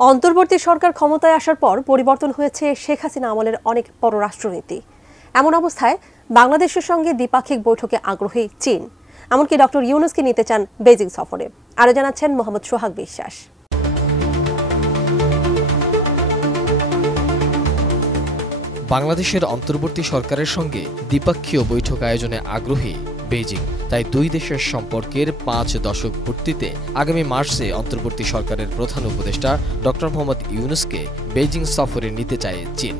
অন্তর্বর্তী সরকার ক্ষমতায় আসার পর পরিবর্তন হয়েছে শেখ হাসিনা আমলের অনেক পররাষ্ট্রনীতি। এমন অবস্থায় বাংলাদেশের সঙ্গে দ্বিপাক্ষিক বৈঠকে আগ্রহী চীন, এমনকি ডক্টর ইউনূসকে নিতে চান বেজিং সফরে। আরো জানাচ্ছেন মোহাম্মদ সোহাগ বিশ্বাস। বাংলাদেশের অন্তর্বর্তী সরকারের সঙ্গে দ্বিপাক্ষীয় বৈঠক আয়োজনে আগ্রহী বেজিং। তাই দুই দেশের সম্পর্কের ৫ দশক পূর্তিতে আগামী মার্চে অন্তর্বর্তী সরকারের প্রধান উপদেষ্টা ডক্টর মোহাম্মদ ইউনূসকে বেজিং সফরে নিতে চায় চীন।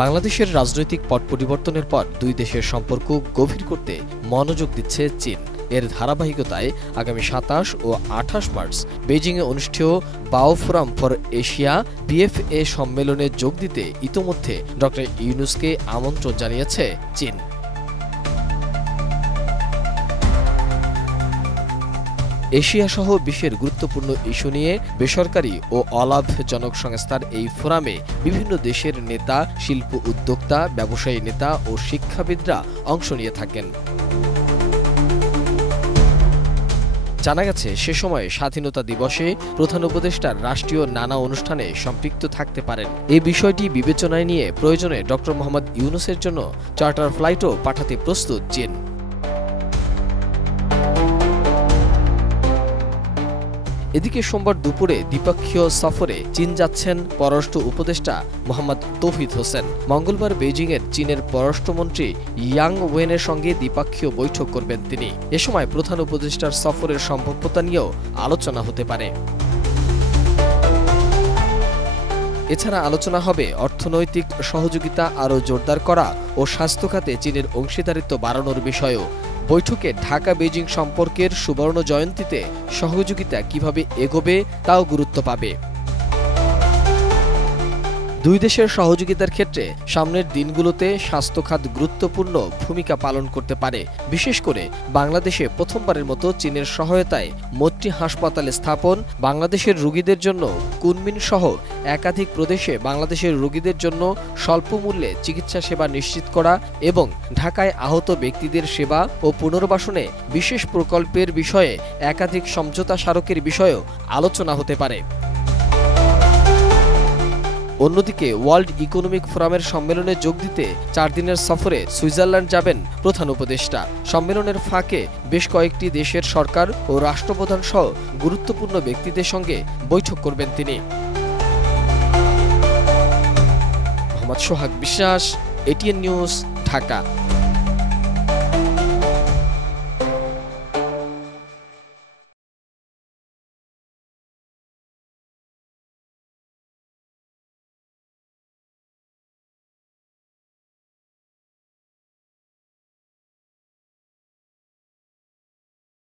বাংলাদেশের রাজনৈতিক পট পরিবর্তনের পর দুই দেশের সম্পর্ক গভীর করতে মনোযোগ দিচ্ছে চীন। এর ধারাবাহিকতায় আগামী ২৭ ও ২৮ মার্চ বেজিংয়ে অনুষ্ঠেয় বাও ফোরাম ফর এশিয়া BFA সম্মেলনে যোগ দিতে ইতোমধ্যে ডক্টর ইউনূসকে আমন্ত্রণ জানিয়েছে চীন। এশিয়াসহ বিশ্বের গুরুত্বপূর্ণ ইস্যু নিয়ে বেসরকারি ও অলাভজনক সংস্থার এই ফোরামে বিভিন্ন দেশের নেতা, শিল্প উদ্যোক্তা, ব্যবসায়ী নেতা ও শিক্ষাবিদরা অংশ নিয়ে থাকেন। জানা গেছে, সে সময় স্বাধীনতা দিবসে প্রধান উপদেষ্টার রাষ্ট্রীয় নানা অনুষ্ঠানে সম্পৃক্ত থাকতে পারেন। এই বিষয়টি বিবেচনায় নিয়ে প্রয়োজনে ডক্টর মোহাম্মদ ইউনূসের জন্য চার্টার ফ্লাইটও পাঠাতে প্রস্তুত চীন। এদিকে সোমবার দুপুরে দ্বিপক্ষীয় সফরে চীন যাচ্ছেন পররাষ্ট্র উপদেষ্টা মোহাম্মদ তৌহিদ হোসেন। মঙ্গলবার বেজিংয়ের চীনের পররাষ্ট্রমন্ত্রী ইয়াং ওয়েনের সঙ্গে দ্বিপক্ষীয় বৈঠক করবেন তিনি। এ সময় প্রধান উপদেষ্টার সফরের সম্ভাব্যতা নিয়েও আলোচনা হতে পারে। এছাড়া আলোচনা হবে অর্থনৈতিক সহযোগিতা আরও জোরদার করা ও স্বাস্থ্য খাতে চীনের অংশীদারিত্ব বাড়ানোর বিষয়েও। বৈঠকে ঢাকা বেজিং সম্পর্কের সুবর্ণ জয়ন্তীতে সহযোগিতা কিভাবে এগোবে তাও গুরুত্ব পাবে। দুই দেশের সহযোগিতার ক্ষেত্রে সামনের দিনগুলোতে স্বাস্থ্য খাত গুরুত্বপূর্ণ ভূমিকা পালন করতে পারে। বিশেষ করে বাংলাদেশে প্রথমবারের মতো চীনের সহায়তায় মৈত্রী হাসপাতাল স্থাপন, বাংলাদেশের রোগীদের জন্য কুনমিন সহ একাধিক প্রদেশে বাংলাদেশের রোগীদের জন্য স্বল্প মূল্যে চিকিৎসা সেবা নিশ্চিত করা এবং ঢাকায় আহত ব্যক্তিদের সেবা ও পুনর্বাসনে বিশেষ প্রকল্পের বিষয়ে একাধিক সমঝোতা স্মারকের বিষয়েও আলোচনা হতে পারে। অন্যদিকে ওয়ার্ল্ড ইকোনমিক ফোরামের সম্মেলনে যোগ দিতে ৪ দিনের সফরে সুইজারল্যান্ড যাবেন প্রধান উপদেষ্টা। সম্মেলনের ফাঁকে বেশ কয়েকটি দেশের সরকার ও রাষ্ট্রপ্রধান সহ গুরুত্বপূর্ণ ব্যক্তিদের সঙ্গে বৈঠক করবেন তিনি। মোহাম্মদ সোহাগ বিশ্বাস, ATN নিউজ, ঢাকা।